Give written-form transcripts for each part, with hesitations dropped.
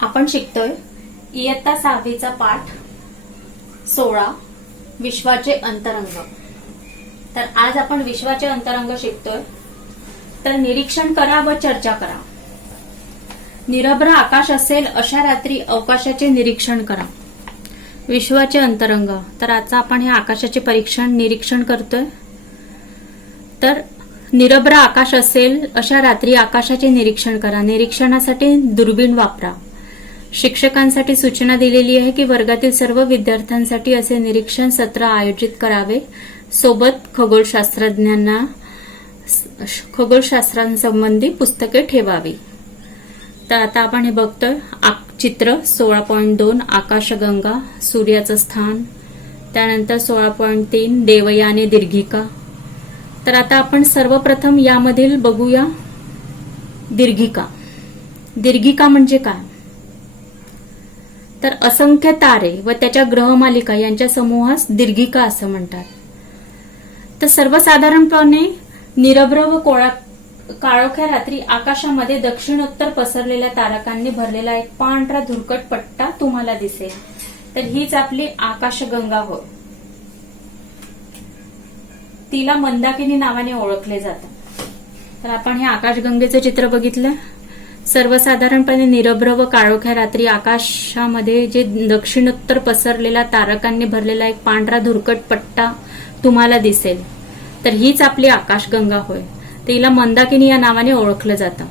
आपण शिकतोय इयत्ता 6वीचा पाठ 16 विश्वाचे अंतरंग। तर आज आपण विश्वाचे अंतरंग शिकतोय। तर निरीक्षण करा व चर्चा करा। निरभ्र आकाश असेल अशा रात्री अवकाशाचे निरीक्षण करा। विश्वाचे अंतरंग। तर आजचा आपण हे आकाशाचे निरीक्षण करतोय। तर निरभ्र आकाश असेल अशा रात्री आकाशाचे निरीक्षण करा। निरीक्षणासाठी दुर्बीण वापरा। शिक्षकांसाठी सूचना दिलेली आहे की वर्गातील सर्व विद्यार्थ्यांसाठी असे निरीक्षण सत्र आयोजित करावे। सोबत खगोलशास्त्रांसंबंधी पुस्तके ठेवावी। तर आता आपण हे बघतोय चित्र 16.2 आकाशगंगा सूर्याचं स्थान। त्यानंतर 16.3 देवयानी दीर्घिका। तर आता आपण सर्वप्रथम यामधील बघूया दीर्घिका। दीर्घिका म्हणजे काय? तर असंख्य तारे व त्याच्या ग्रहमालिका यांच्या समूहास दीर्घिका असं म्हणतात। तर सर्वसाधारणपणे निरभ्र व काळोख्या रात्री आकाशामध्ये दक्षिणोत्तर पसरलेल्या तारकांनी भरलेला एक पांढरा धुरकट पट्टा तुम्हाला दिसेल। तर हीच आपली आकाशगंगा होय। तिला मंदाकिनी नावाने ओळखले जातं। तर आपण हे आकाशगंगेचं चित्र बघितलं। सर्वसाधारणपणे निरभ्र व काळोख्या रात्री आकाशामध्ये जे दक्षिणोत्तर पसरलेल्या तारकांनी भरलेला एक पांढरा धुरकट पट्टा तुम्हाला दिसेल। तर हीच आपली आकाशगंगा होय। तिला मंदाकिनी या नावाने ओळखलं जातं।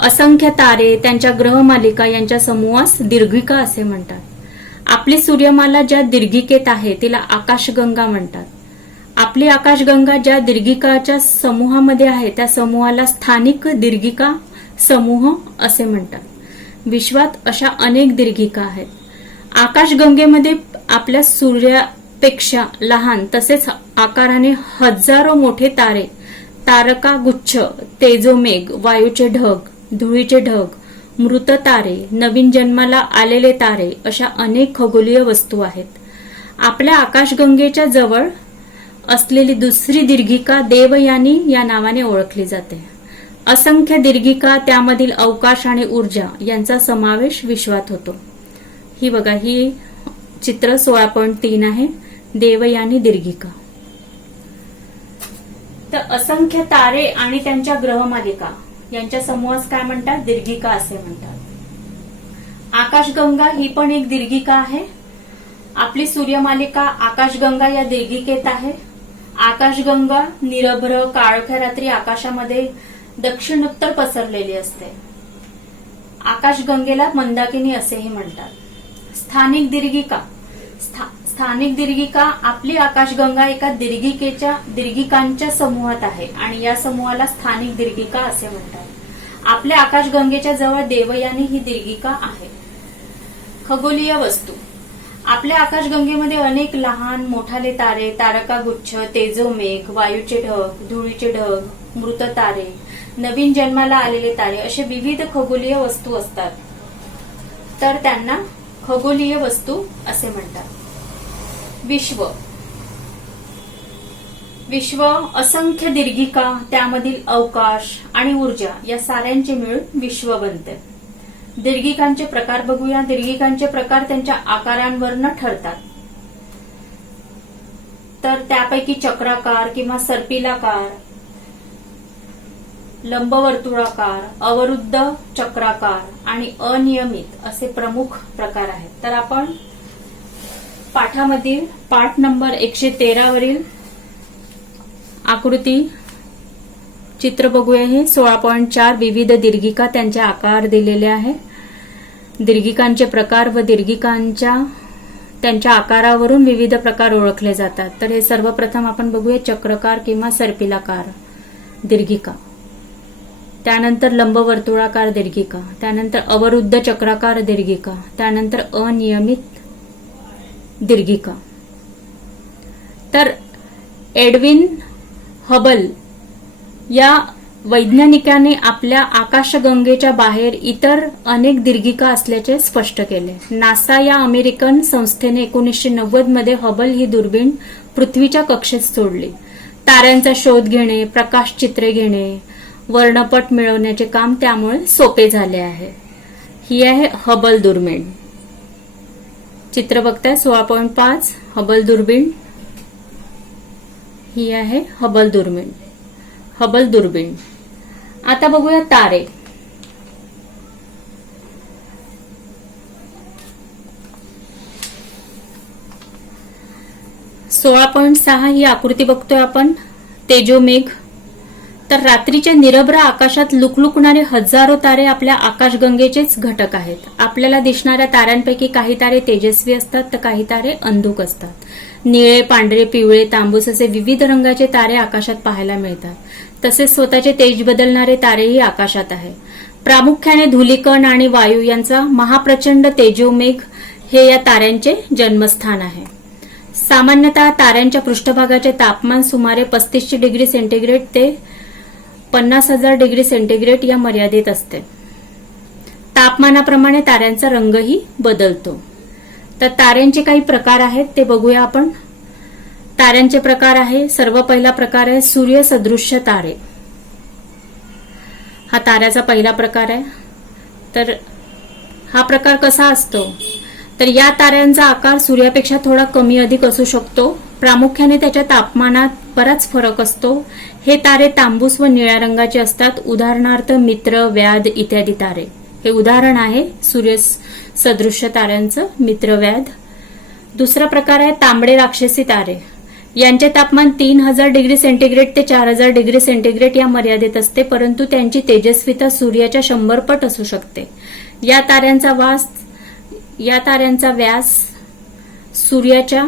असंख्य तारे त्यांच्या ग्रहमालिका यांच्या समूहास दीर्घिका असे म्हणतात। आपली सूर्यमाला ज्या दीर्घिकेत आहे तिला आकाशगंगा म्हणतात। आपली आकाशगंगा ज्या दीर्घिकाच्या समूहामध्ये आहे त्या समूहाला स्थानिक दीर्घिका समूह असे म्हणतात। विश्वात अशा अनेक दीर्घिका आहेत। आकाशगंगेमध्ये आपल्या सूर्यापेक्षा लहान तसेच आकाराने हजारो मोठे तारे, तारका गुच्छ, तेजोमेघ, वायूचे ढग, धुळीचे ढग, मृत तारे, नवीन जन्माला आलेले तारे अशा अनेक खगोलीय वस्तू आहेत। आपल्या आकाशगंगेच्या जवळ असलेली दुसरी दीर्घिका देवयानी या नावाने ओळखली जाते। असंख्य दीर्घिका त्यामधील अवकाश आणि ऊर्जा यांचा समावेश विश्वात होतो। ही बघा, ही चित्र 16.3 आहे, देवयानी दीर्घिका। तर असंख्य तारे आणि त्यांच्या ग्रहमालिका यांच्या समूहास काय म्हणतात? दीर्घिका असे म्हणतात। आकाशगंगा ही पण एक दीर्घिका आहे। आपली सूर्यमालिका आकाशगंगा या दीर्घिकेत आहे। आकाशगंगा निरभ्र काळोख्या रात्री आकाशामध्ये दक्षिणोत्तर पसरलेली असते। आकाशगंगेला मंदाकिनी असेही म्हणतात। स्थानिक दीर्घिका आपली आकाशगंगा एका दीर्घिकांच्या समूहात आहे आणि या समूहाला स्थानिक दीर्घिका असे म्हणतात। आपल्या आकाशगंगेच्या जवळ देवयानी ही दीर्घिका आहे। खगोलीय वस्तू। आपल्या आकाशगंगेमध्ये अनेक लहान मोठाले तारे, तारकागुच्छ, तेजोमेघ, वायूचे ढग, धुळीचे ढग, मृत तारे, नवीन जन्माला आलेले तारे असे विविध खगोलीय वस्तू असतात। तर त्यांना खगोलीय वस्तू असे म्हणतात। विश्व असंख्य दीर्घिका त्यामधील अवकाश आणि ऊर्जा या साऱ्यांचे मिळून विश्व बनते। दीर्घिकांचे प्रकार बघूया। दीर्घिकांचे प्रकार त्यांच्या आकारांवरनं ठरतात। तर त्यापैकी चक्राकार किंवा सर्पिलाकार, लंबवर्तुळाकार, अवरुद्ध चक्राकार आणि अनियमित असे प्रमुख प्रकार आहेत। तर आपण पाठामधील पाठ नंबर 113 वरील आकृती चित्र बघूया। हे 16.4 विविध दीर्घिका त्यांचे आकार दिलेले आहे। दीर्घिकांचे प्रकार व त्यांच्या आकारावरून विविध प्रकार ओळखले जातात। तर हे सर्वप्रथम आपण बघूया चक्राकार किंवा सर्पिलाकार दीर्घिका, त्यानंतर लंबवर्तुळाकार दीर्घिका, त्यानंतर अवरुद्ध चक्राकार दीर्घिका, त्यानंतर अनियमित दीर्घिका। तर एडविन हबल या वैज्ञानिकाने आपल्या आकाशगंगेच्या बाहेर इतर अनेक दीर्घिका असल्याचे स्पष्ट केले। नासा या अमेरिकन संस्थेने 1990 मध्ये हबल ही दुर्बीण पृथ्वीच्या कक्षेत सोडली। ताऱ्यांचा शोध घेणे, प्रकाश चित्रे घेणे, वर्णपट मिळवण्याचे काम त्यामुळे सोपे झाले आहे। ही आहे हबल दुर्बीण. चित्र बघताय 16.5 हबल दुर्बीण. ही आहे हबल दुर्बीण. आता बघूया तारे. .6 ही आकृती बघतोय आपण. तेजोमेघ. तर रात्रीच्या निरभ्र आकाशात लुकलुकणारे हजारो तारे आपल्या आकाशगंगेचेच घटक आहेत. आपल्याला दिसणाऱ्या ताऱ्यांपैकी काही तारे तेजस्वी असतात तर काही तारे अंधुक असतात. निळे, पांढरे, पिवळे, तांबूस असे विविध रंगाचे तारे आकाशात पाहायला मिळतात. तसेच स्वतःचे तेज बदलणारे तारेही आकाशात आहे. प्रामुख्याने धूलिकण आणि वायू यांचा महाप्रचंड तेजोमेघ हे या ताऱ्यांचे जन्मस्थान आहे. सामान्यतः ताऱ्यांच्या पृष्ठभागाचे तापमान सुमारे 35 डिग्री सेंटीग्रेड ते 50,000 डिग्री सेंटीग्रेड या मर्यादेत असते. तापमानाप्रमाणे ताऱ्यांचा रंगही बदलतो. तर ताऱ्यांचे काही प्रकार आहेत ते बघूया आपण. ताऱ्यांचे प्रकार आहे. सर्व पहिला प्रकार आहे सूर्यसदृश्य तारे. हा ताऱ्याचा पहिला प्रकार आहे. तर हा प्रकार कसा असतो तर या ताऱ्यांचा आकार सूर्यापेक्षा थोडा कमी अधिक असू शकतो. प्रामुख्याने त्याच्या तापमानात बराच फरक असतो. हे तारे तांबूस व निळ्या रंगाचे असतात. उदाहरणार्थ मित्र, व्याध इत्यादी तारे हे उदाहरण आहे सूर्य सदृश्य ताऱ्यांचं. मित्र, व्याध. दुसरा प्रकार आहे तांबडे राक्षसी तारे. यांचे तापमान 3000 डिग्री सेंटीग्रेड ते 4000 डिग्री सेंटीग्रेड या मर्यादेत असते, परंतु त्यांची तेजस्विता सूर्याच्या 100 पट असू शकते. या ताऱ्यांचा व्यास सूर्याच्या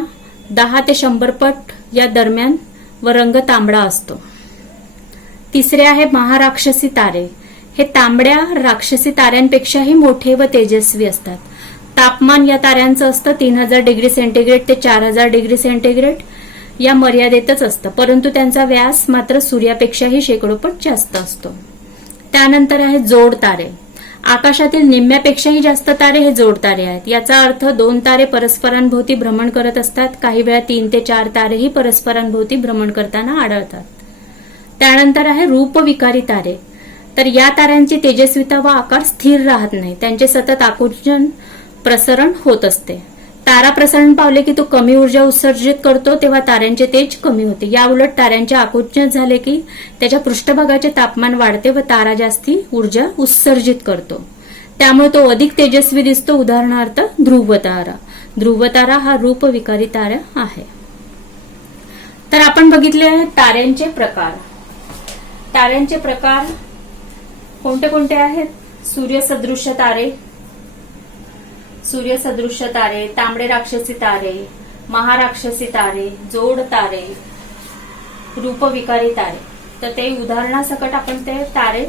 10 ते 100 पट या दरम्यान व रंग तांबडा असतो. तिसरे आहे महाराक्षसी तारे. हे तांबड्या राक्षसी ताऱ्यांपेक्षाही मोठे व तेजस्वी असतात. तापमान या ताऱ्यांचं असतं 3000 डिग्री सेंटीग्रेड ते 4000 डिग्री सेंटीग्रेड या मर्यादेतच असतं, परंतु त्यांचा व्यास मात्र सूर्यापेक्षाही शेकडोपट जास्त असतो. त्यानंतर आहे जोड तारे. आकाशातील निम्म्यापेक्षाही जास्त तारे हे जोड तारे आहेत. याचा अर्थ 2 तारे परस्परांभोवती भ्रमण करत असतात. काही वेळा 3 ते 4 तारेही परस्परांभोवती भ्रमण करताना आढळतात. त्यानंतर आहे रूपविकारी तारे. तर या ताऱ्यांची तेजस्विता व आकार स्थिर राहत नाही. त्यांचे सतत आकुंचन प्रसरण होत असते. तारा प्रसरण पावले की तो कमी ऊर्जा उत्सर्जित करतो, तेव्हा ताऱ्यांचे तेज कमी होते. या उलट ताऱ्यांचे आकुंचन झाले की त्याच्या पृष्ठभागाचे तापमान वाढते व तारा जास्ती ऊर्जा उत्सर्जित करतो. त्यामुळे तो अधिक तेजस्वी दिसतो. उदाहरणार्थ ध्रुव तारा. ध्रुव तारा हा रूपविकारी तारा आहे. तर आपण बघितले ताऱ्यांचे प्रकार. ताऱ्यांचे प्रकार कोणते कोणते आहेत? सूर्यसदृश्य तारे, तांबडे राक्षसी तारे, महाराक्षसी तारे, जोड तारे, रूपविकारी तारे. तर ते उदाहरणासकट आपण ते तारे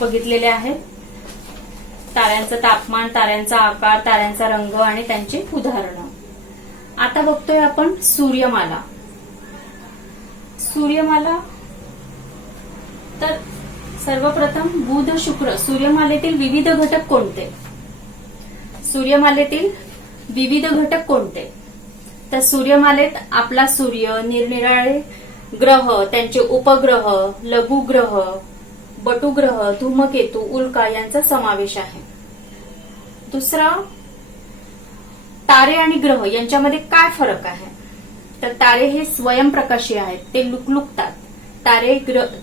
बघितलेले आहेत. ताऱ्यांचं तापमान, ताऱ्यांचा आकार, ताऱ्यांचा रंग आणि त्यांची उदाहरणं. आता बघतोय आपण सूर्यमाला. तर सर्वप्रथम बुध, शुक्र. सूर्यमालेतील विविध घटक कोणते? तर सूर्यमालेत आपला सूर्य, निरनिराळे ग्रह, त्यांचे उपग्रह, लघुग्रह, बटुग्रह, धूमकेतू, उल्का यांचा समावेश आहे. दुसरा, तारे आणि ग्रह यांच्यामध्ये काय फरक आहे? तर तारे हे स्वयंप्रकाशी आहेत, ते लुकलुकतात.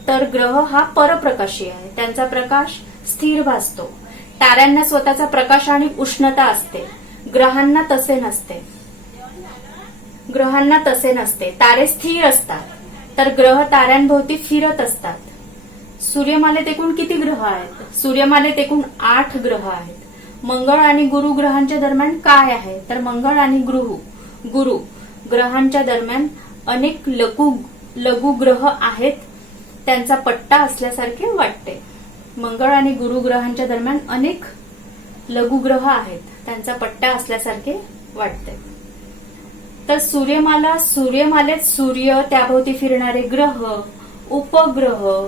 तर ग्रह हा परप्रकाशी आहे, त्यांचा प्रकाश स्थिर भासतो. ताऱ्यांना स्वतःचा प्रकाश आणि उष्णता असते, ग्रहांना तसे नसते. तारे स्थिर असतात, तर ग्रह ताऱ्यांभोवती फिरत असतात. सूर्यमालेत एकूण किती ग्रह आहेत? सूर्यमालेत एकूण 8 ग्रह आहेत. मंगळ आणि गुरु ग्रहांच्या दरम्यान काय आहे? तर मंगळ आणि गुरु ग्रहांच्या दरम्यान अनेक लघु ग्रह आहेत, त्यांचा पट्टा असल्यासारखे वाटते. मंगळ आणि गुरु ग्रहांच्या दरम्यान अनेक लघुग्रह आहेत, त्यांचा पट्टा असल्यासारखे वाटते. तर सूर्यमालेत सूर्य, त्याभोवती फिरणारे ग्रह, उपग्रह,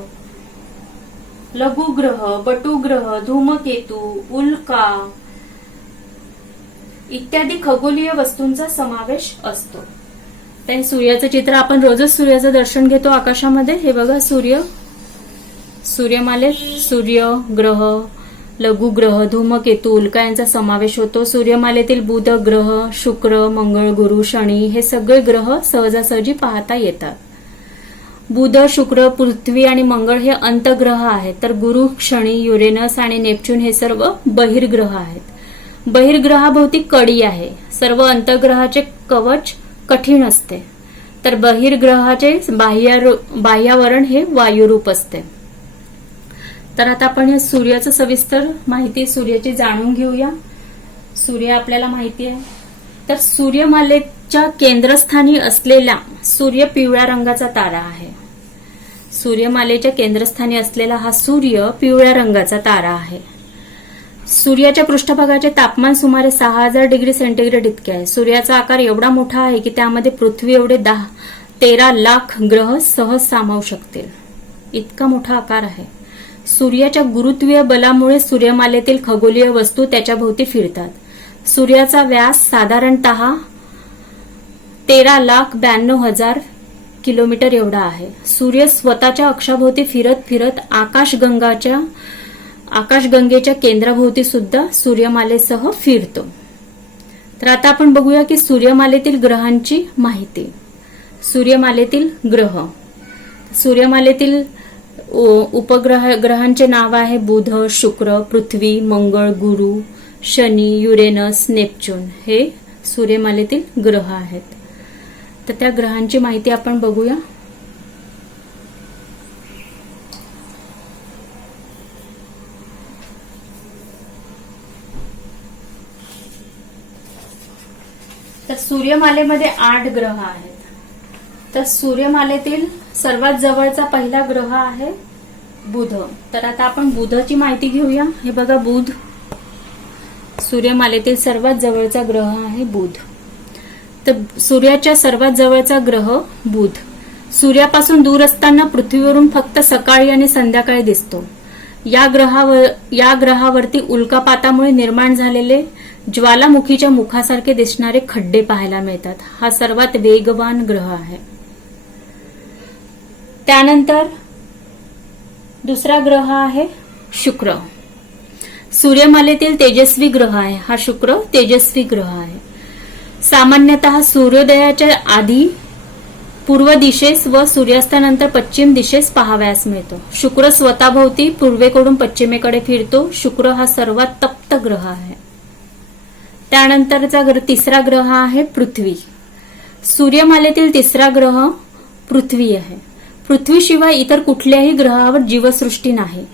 लघुग्रह, बटुग्रह, धूमकेतू, उल्का इत्यादी खगोलीय वस्तूंचा समावेश असतो. तर सूर्याचं चित्र आपण रोजच सूर्याचं दर्शन घेतो आकाशामध्ये. हे बघा सूर्यमालेत सूर्य, ग्रह, लघुग्रह, धूमकेतू, उल्का यांचा समावेश होतो. सूर्यमालेतील बुध ग्रह, शुक्र, मंगळ, गुरु, शनी हे सगळे ग्रह सहजासहजी पाहता येतात. बुध, शुक्र, पृथ्वी आणि मंगळ हे अंतग्रह आहेत, तर गुरु, शनी, युरेनस आणि नेपच्यून हे सर्व बहिर्ग्रह आहेत. बहिर्ग्रहाभोवती कडी आहे. सर्व अंतग्रहाचे कवच कठीण असते, तर बहिर्ग्रहाचे बाह्यावरण हे वायुरूप असते. तर आता आपण सूर्याचं सविस्तर माहिती सूर्याची जाणून घेऊया. सूर्य आपल्याला माहिती आहे. तर सूर्यमालेच्या केंद्रस्थानी असलेला सूर्य पिवळ्या रंगाचा तारा आहे. सूर्यमालेच्या केंद्रस्थानी असलेला हा सूर्य पिवळ्या रंगाचा तारा आहे. सूर्याच्या पृष्ठभागाचे तापमान सुमारे 6000 डिग्री सेंटीग्रेड इतके आहे. सूर्याचा आकार एवढा मोठा आहे की त्यामध्ये पृथ्वी एवढे 13 लाख ग्रह सहज सामावू शकतील. इतका मोठा आकार आहे. सूर्याच्या गुरुत्वीय बलामुळे सूर्यमालेतील खगोलीय वस्तू त्याच्या भोवती फिरतात. सूर्याचा व्यास साधारणतः 13,92,000 किलोमीटर एवढा आहे. सूर्य स्वतःच्या अक्षाभोवती फिरत फिरत आकाशगंगेच्या केंद्राभोवती सुद्धा सूर्यमालेसह फिरतो. तर आता आपण बघूया की सूर्यमालेतील ग्रहांची माहिती. सूर्यमालेतील ग्रह. सूर्यमालेतील ग्रहांचे नाव आहे बुध, शुक्र, पृथ्वी, मंगळ, गुरु, शनी, युरेनस, नेपच्यून हे सूर्यमालेतील ग्रह आहेत. तर त्या ग्रहांची माहिती आपण बघूया. तर सूर्यमालेमध्ये 8 ग्रह आहेत. तर सूर्यमालेतील सर्वात जवळचा पहिला ग्रह आहे बुध. तर आता आपण बुधची माहिती घेऊया. हे बघा बुध. सूर्यमालेतील सर्वात जवळचा ग्रह आहे बुध. तर सूर्याच्या सर्वात जवळचा ग्रह बुध सूर्यापासून दूर असताना पृथ्वीवरून फक्त सकाळी आणि संध्याकाळी दिसतो. या ग्रहावरती उल्कापातामुळे निर्माण झालेले ज्वालामुखीच्या मुखासारखे दिसणारे खड्डे पाहायला मिळतात. हा सर्वात वेगवान ग्रह आहे. त्यानंतर दुसरा ग्रह आहे शुक्र. सूर्यमालेतील तेजस्वी ग्रह आहे. हा शुक्र तेजस्वी ग्रह आहे. सामान्यतः सूर्योदयाच्या आधी पूर्व दिशेस व सूर्यास्तानंतर पश्चिम दिशेस पाहावयास मिळतो. शुक्र स्वतःभोवती पूर्वेकडून पश्चिमेकडे फिरतो. शुक्र हा सर्वात तप्त ग्रह आहे. त्यानंतरचा तिसरा ग्रह आहे पृथ्वी. सूर्यमालेतील तिसरा ग्रह पृथ्वी आहे. पृथ्वीशिवाय इतर कुठल्याही ग्रहावर जीवसृष्टी नाही.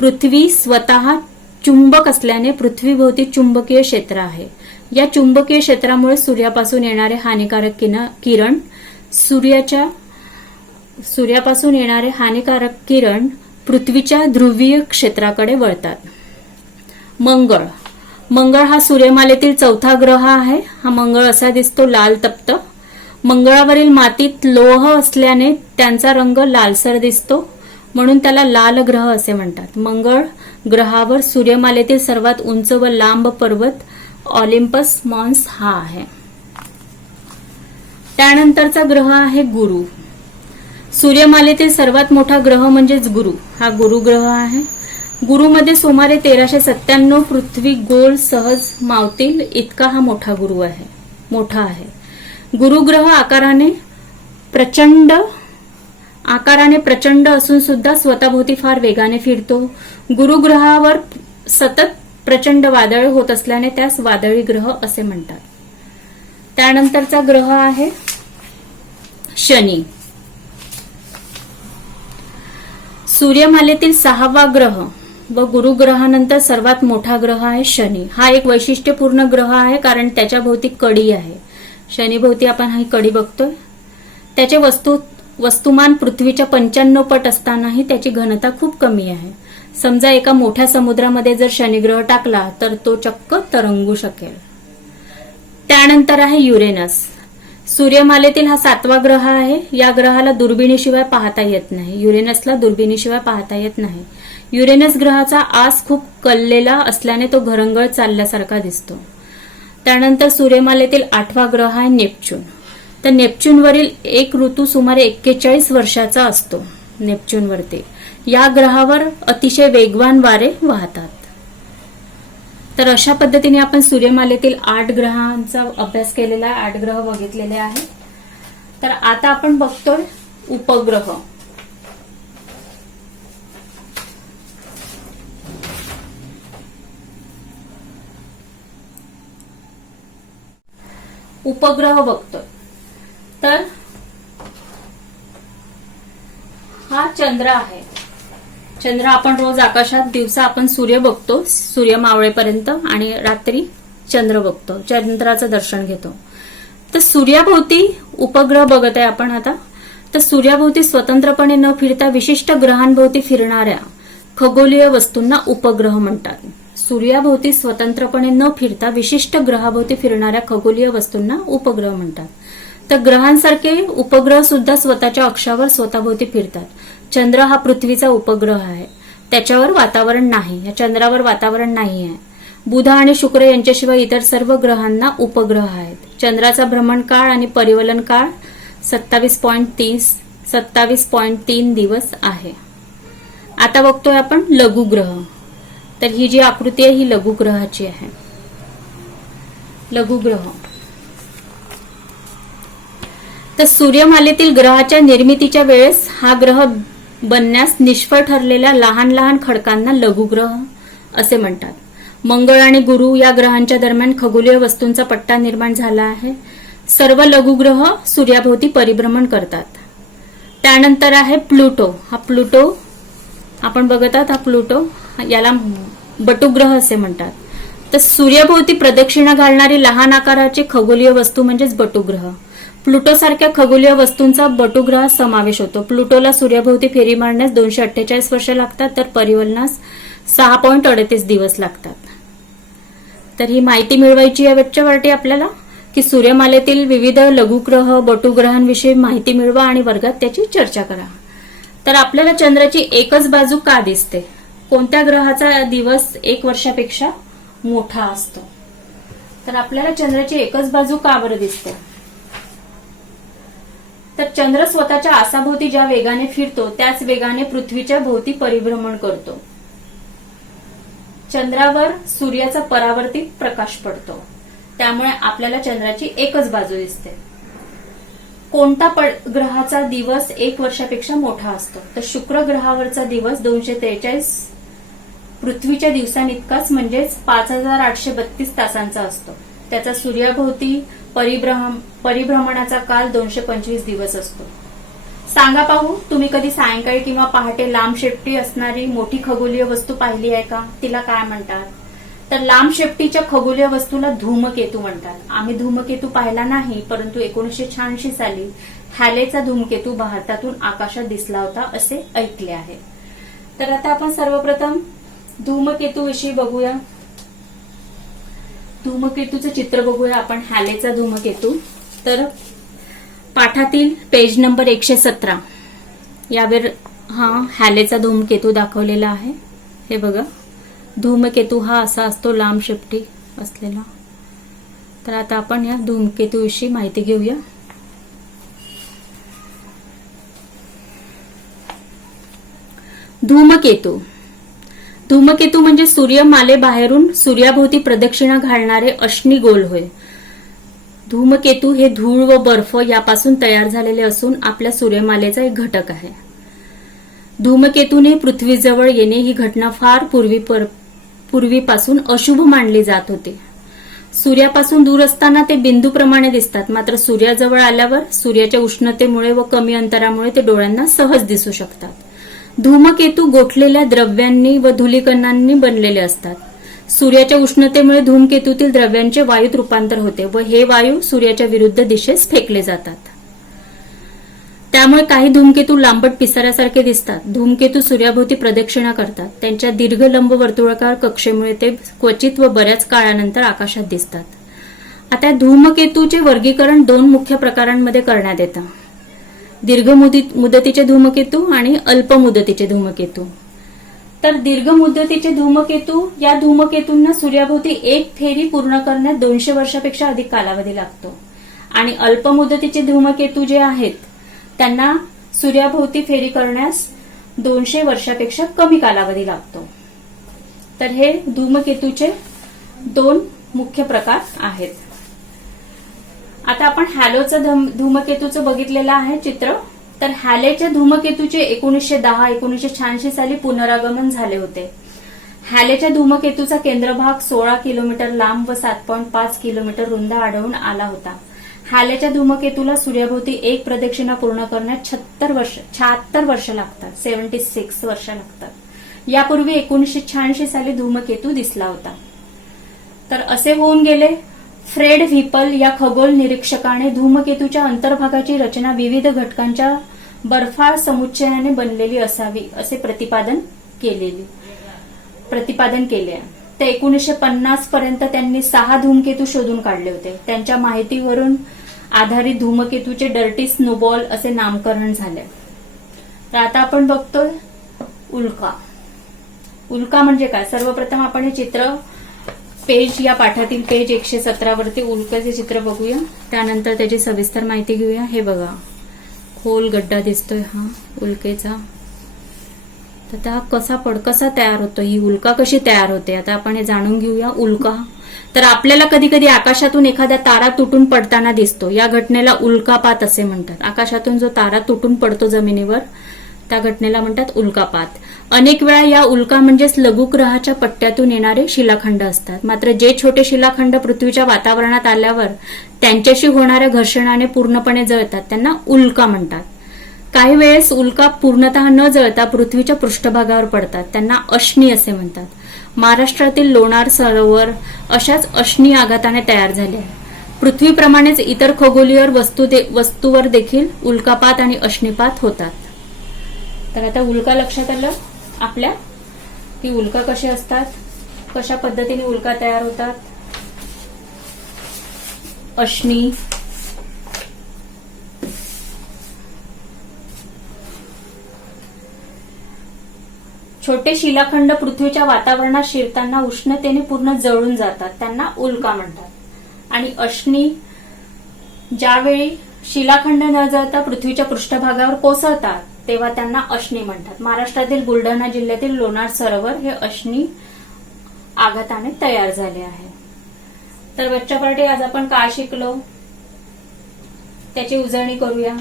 पृथ्वी स्वतः चुंबक असल्याने पृथ्वीभोवती चुंबकीय क्षेत्र आहे. या चुंबकीय क्षेत्रामुळे सूर्यापासून येणारे हानिकारक किरण सूर्यापासून येणारे हानिकारक किरण पृथ्वीच्या ध्रुवीय क्षेत्राकडे वळतात. मंगळ हा सूर्यमालेतील चौथा ग्रह आहे. हा मंगळ असा दिसतो, लाल तप्त. मंगळावरील मातीत लोह असल्याने त्यांचा रंग लालसर दिसतो, म्हणून त्याला लाल ग्रह असे म्हणतात. मंगळ ग्रहावर सूर्यमालेतील सर्वात उंच व लांब पर्वत ऑलिम्पस मॉन्स हा आहे. त्यानंतरचा ग्रह आहे गुरु. सूर्यमालेतील सर्वात मोठा ग्रह म्हणजेच गुरु. हा गुरु ग्रह आहे. गुरुमध्ये सुमारे 1397 पृथ्वी गोल सहज मावतील इतका हा मोठा आहे. गुरु ग्रह आकाराने प्रचंड असून सुद्धा स्वतःभोवती फार वेगाने फिरतो. गुरु ग्रहावर सतत प्रचंड वादळ होत असल्याने त्यास वादळी ग्रह असे म्हणतात. त्यानंतरचा ग्रह आहे शनी. सूर्यमालेतील 6वा ग्रह व गुरु ग्रहानंतर सर्वात मोठा ग्रह आहे शनी. हा एक वैशिष्ट्यपूर्ण ग्रह आहे कारण त्याच्या भोवती कडी आहे. शनीभोवती आपण ही कडी बघतोय. त्याचे वस्तुमान पृथ्वीच्या 95 पट असतानाही त्याची घनता खूप कमी आहे. समजा एका मोठ्या समुद्रामध्ये जर शनिग्रह टाकला तर तो चक्क तरंगू शकेल. त्यानंतर आहे युरेनस. सूर्यमालेतील हा 7वा ग्रह आहे. या ग्रहाला दुर्बिणीशिवाय पाहता येत नाही. युरेनसला दुर्बिणीशिवाय पाहता येत नाही. युरेनस ग्रहाचा आस खूप कललेला असल्याने तो घरंगळ चालल्यासारखा दिसतो. त्यानंतर सूर्यमालेतील 8वा ग्रह आहे नेपच्यून. तर नेपच्यूनवरील एक ऋतू सुमारे 41 वर्षाचा असतो. नेपच्यूनवरती या ग्रहावर अतिशय वेगवान वारे वाहतात. तर अशा पद्धतीने आपण सूर्यमालेतील 8 ग्रहांचा अभ्यास केलेला आहे, 8 ग्रह बघितलेले आहेत. तर आता आपण बघतोय उपग्रह. उपग्रह बघतोय. तर हा चंद्र आहे. चंद्र आपण रोज आकाशात, दिवसा आपण सूर्य बघतो सूर्य मावळेपर्यंत, आणि रात्री चंद्र बघतो, चंद्राचं दर्शन घेतो. तर सूर्याभोवती उपग्रह बघत आहे आपण आता. तर सूर्याभोवती स्वतंत्रपणे न फिरता विशिष्ट ग्रहांभोवती फिरणाऱ्या खगोलीय वस्तूंना उपग्रह म्हणतात. सूर्याभोवती स्वतंत्रपणे न फिरता विशिष्ट ग्रहाभोवती फिरणाऱ्या खगोलीय वस्तूंना उपग्रह म्हणतात. तर ग्रहांसारखे उपग्रह सुद्धा स्वतःच्या अक्षावर स्वतःभोवती फिरतात. चंद्र हा पृथ्वीचा उपग्रह आहे. त्याच्यावर वातावरण नाही, या चंद्रावर वातावरण नाही आहे. बुध आणि शुक्र यांच्याशिवाय इतर सर्व ग्रहांना उपग्रह आहेत. चंद्राचा भ्रमणकाळ आणि परिवलन काळ 27.3 दिवस आहे. आता बघतोय आपण लघुग्रह. तर ही जी आकृती आहे ही लघुग्रहाची आहे. लघुग्रह. तर सूर्यमालेतील ग्रहाच्या निर्मितीच्या वेळेस हा ग्रह बनण्यास निष्फळ ठरलेल्या लहान लहान खडकांना लघुग्रह असे म्हणतात. मंगळ आणि गुरु या ग्रहांच्या दरम्यान खगोलीय वस्तूंचा पट्टा निर्माण झाला आहे. सर्व लघुग्रह सूर्याभोवती परिभ्रमण करतात. त्यानंतर आहे प्लुटो. हा प्लुटो आपण बघत आहात. हा प्लुटो, याला बटुग्रह असे म्हणतात. तर सूर्याभोवती प्रदक्षिणा घालणारी लहान आकाराची खगोलीय वस्तू म्हणजेच बटुग्रह. प्लुटो सारख्या खगोलीय वस्तूंचा बटुग्रहात समावेश होतो. प्लुटोला सूर्याभोवती फेरी मारण्यास 248 वर्ष लागतात, तर परिवलनास 6.38 दिवस लागतात. तर ही माहिती मिळवायची या वेळच्यासाठी आपल्याला, की सूर्यमालेतील विविध लघुग्रह बटुग्रहांविषयी माहिती मिळवा आणि वर्गात त्याची चर्चा करा. तर आपल्याला चंद्राची एकच बाजू का दिसते? कोणत्या ग्रहाचा दिवस 1 वर्षापेक्षा मोठा असतो? तर आपल्याला चंद्राची एकच बाजू का बरं दिसते? तर चंद्र स्वतःच्या आसाभोवती ज्या वेगाने फिरतो त्याच वेगाने पृथ्वीच्या भोवती परिभ्रमण करतो. चंद्रावर सूर्याचा परावर्तित प्रकाश पडतो, त्यामुळे आपल्याला चंद्राची एकच बाजू दिसते. कोणता ग्रहाचा दिवस 1 वर्षापेक्षा मोठा असतो? तर शुक्र ग्रहावरचा दिवस 243 पृथ्वीच्या दिवसांइतकाच, म्हणजेच 5832 तासांचा असतो. त्याचा सूर्याभोवती परिभ्रमणाचा काल 225 दिवस असतो. सांगा पाहू, तुम्ही कधी सायंकाळी किंवा पहाटे लांब शेपटी असणारी मोठी खगोलीय वस्तू पाहिली आहे का? तिला काय म्हणतात? तर लांब शेपटीच्या खगोलीय वस्तूला धूमकेतू म्हणतात. आम्ही धूमकेतू पाहिला नाही, परंतु 1986 साली हॅलेचा धूमकेतू भारतातून आकाशात दिसला होता असे ऐकले आहे. तर आता आपण सर्वप्रथम धूमकेतूविषयी बघूया. धूमकेतूचं चित्र बघूया आपण. हॅलेचा धूमकेतू. तर पाठातील पेज नंबर 117 यावर हा हॅलेचा धूमकेतू दाखवलेला आहे. हे बघा, धूमकेतू हा असा असतो, लांब शेपटी असलेला. तर आता आपण या धूमकेतूविषयी माहिती घेऊया. धूमकेतू. धूमकेतू म्हणजे सूर्यमालेबाहेरून सूर्याभोवती प्रदक्षिणा घालणारे अश्निगोल होय. धूमकेतू हे धूळ व बर्फ यापासून तयार झालेले असून आपल्या सूर्यमालेचा एक घटक आहे. धूमकेतूने पृथ्वीजवळ येणे ही घटना फार पूर्वीपासून अशुभ मानली जात होती. सूर्यापासून दूर असताना ते बिंदूप्रमाणे दिसतात, मात्र सूर्याजवळ आल्यावर सूर्याच्या उष्णतेमुळे व कमी अंतरामुळे ते डोळ्यांना सहज दिसू शकतात. धूमकेतू गोठलेल्या द्रव्यांनी व धूलिकणांनी बनलेले असतात. सूर्याच्या उष्णतेमुळे धूमकेतूतील द्रव्यांचे वायूत रूपांतर होते व हे वायू सूर्याच्या विरुद्ध दिशेस फेकले जातात. त्यामुळे काही धूमकेतू लांबट पिसाऱ्यासारखे दिसतात. धूमकेतू सूर्याभोवती प्रदक्षिणा करतात. त्यांच्या दीर्घ लंब वर्तुळाकार कक्षेमुळे ते क्वचित व बऱ्याच काळानंतर आकाशात दिसतात. आता धूमकेतूचे वर्गीकरण 2 मुख्य प्रकारांमध्ये करण्यात येतं. दीर्घ मुदतीचे धूमकेतू आणि अल्प मुदतीचे धूमकेतू. तर दीर्घ मुदतीचे धूमकेतू, या धूमकेतूंना सूर्याभोवती एक फेरी पूर्ण करण्यात 200 वर्षापेक्षा अधिक कालावधी लागतो. आणि अल्प मुदतीचे धूमकेतू जे आहेत त्यांना सूर्याभोवती फेरी करण्यास 200 वर्षापेक्षा कमी कालावधी लागतो. तर हे धूमकेतूचे दोन मुख्य प्रकार आहेत. आता आपण हॅलोचं धूमकेतूचं बघितलेलं आहे चित्र. तर हॅलेच्या धूमकेतूचे 1910-1986 साली पुनरागमन झाले होते. हॅलेच्या धूमकेतूचा केंद्रभाग 16 किलोमीटर लांब व 7.5 किलोमीटर रुंद आढळून आला होता. हॅलेच्या धूमकेतूला सूर्याभोवती एक प्रदक्षिणा पूर्ण करण्यात 76 वर्ष लागतात. 76 वर्ष लागतात. यापूर्वी 1986 साली धूमकेतू दिसला होता. तर असे होऊन गेले. फ्रेड व्हिपल या खगोल निरीक्षकाने धूमकेतूच्या अंतर्भागाची रचना विविध घटकांच्या बर्फाळ समुच्चयाने बनलेली असावी असे प्रतिपादन केले. ते 1950 पर्यंत त्यांनी 6 धूमकेतू शोधून काढले होते. त्यांच्या माहितीवरून आधारित धूमकेतूचे डर्टी स्नोबॉल असे नामकरण झाले. तर आता आपण बघतोय उल्का. उल्का म्हणजे काय? सर्वप्रथम आपण हे चित्र या पाठातील पेज 117 वरती उल्काचे चित्र बघूया. त्यानंतर त्याची सविस्तर माहिती घेऊया. हे बघा, खोल गड्डा दिसतोय हा उल्केचा. तर त्या कसा तयार होतो, ही उल्का कशी तयार होते, आता आपण हे जाणून घेऊया. उल्का तर आपल्याला कधी कधी आकाशातून एखादा तारा तुटून पडताना दिसतो. या घटनेला उल्कापात असे म्हणतात. आकाशातून जो तारा तुटून पडतो जमिनीवर त्या घटनेला म्हणतात उल्कापात. अनेक वेळा या उल्का म्हणजेच लघुग्रहाच्या पट्ट्यातून येणारे शिलाखंड असतात. मात्र जे छोटे शिलाखंड पृथ्वीच्या वातावरणात आल्यावर त्यांच्याशी होणाऱ्या घर्षणाने पूर्णपणे जळतात त्यांना उल्का म्हणतात. काही वेळेस उल्का पूर्णतः न जळता पृथ्वीच्या पृष्ठभागावर पडतात. त्यांना अश्नी असे म्हणतात. महाराष्ट्रातील लोणार सरोवर अशाच अश्नी आघाताने तयार झाले आहे. पृथ्वीप्रमाणेच इतर खगोलीय वस्तूवर देखील उल्कापात आणि अश्नीपात होतात. तर आता उल्का लक्षात आलं आपल्या की उल्का कसे असतात, कशा पद्धतीने उल्का तयार होतात. अश्नी, छोटे शिलाखंड पृथ्वीच्या वातावरणात शिरताना उष्णतेने पूर्ण जळून जातात त्यांना उल्का म्हणतात. आणि अश्नी ज्यावेळी शिलाखंड न जळता पृथ्वीच्या पृष्ठभागावर कोसळतात तेव्हा त्यांना अश्नी म्हणतात. महाराष्ट्रातील बुलढाणा जिल्ह्यातील लोणार सरोवर हे अश्नी आघाताने तयार झाले आहे. तर बच्चा पार्टी आज आपण काय शिकलो त्याची उजळणी करूया.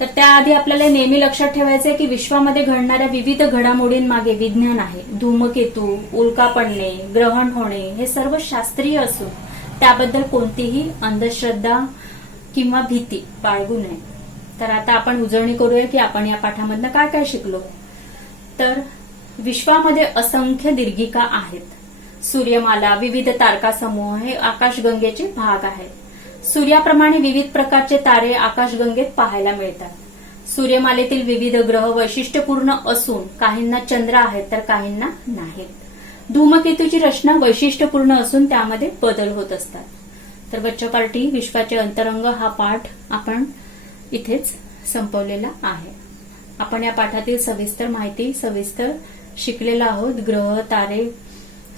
तर त्याआधी आपल्याला नेहमी लक्षात ठेवायचे की विश्वामध्ये घडणाऱ्या विविध घडामोडींमागे विज्ञान आहे. धूमकेतू, उल्का पडणे, ग्रहण होणे हे सर्व शास्त्रीय असून त्याबद्दल कोणतीही अंधश्रद्धा किंवा भीती बाळगू नये. तर आता आपण उजळणी करूया की आपण या पाठामधनं काय काय शिकलो. तर विश्वामध्ये असंख्य दीर्घिका आहेत. सूर्यमाला, विविध तारकासमूह हे आकाशगंगेचे भाग आहेत. सूर्याप्रमाणे विविध प्रकारचे तारे आकाशगंगेत पाहायला मिळतात. सूर्यमालेतील विविध ग्रह वैशिष्ट्यपूर्ण असून काहींना चंद्र आहेत तर काहींना नाहीत. धूमकेतूची रचना वैशिष्ट्यपूर्ण असून त्यामध्ये बदल होत असतात. तर बच्चा पार्टी विश्वाचे अंतरंग हा पाठ आपण इथेच संपवलेला आहे. आपण या पाठातील सविस्तर शिकलेला आहोत. ग्रह, तारे,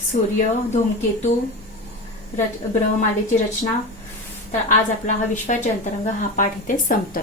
सूर्य, धूमकेतू, ग्रहमालेची रचना. तर आज आपला हा विश्वाचे अंतरंग हा पाठ इथे संपतोय.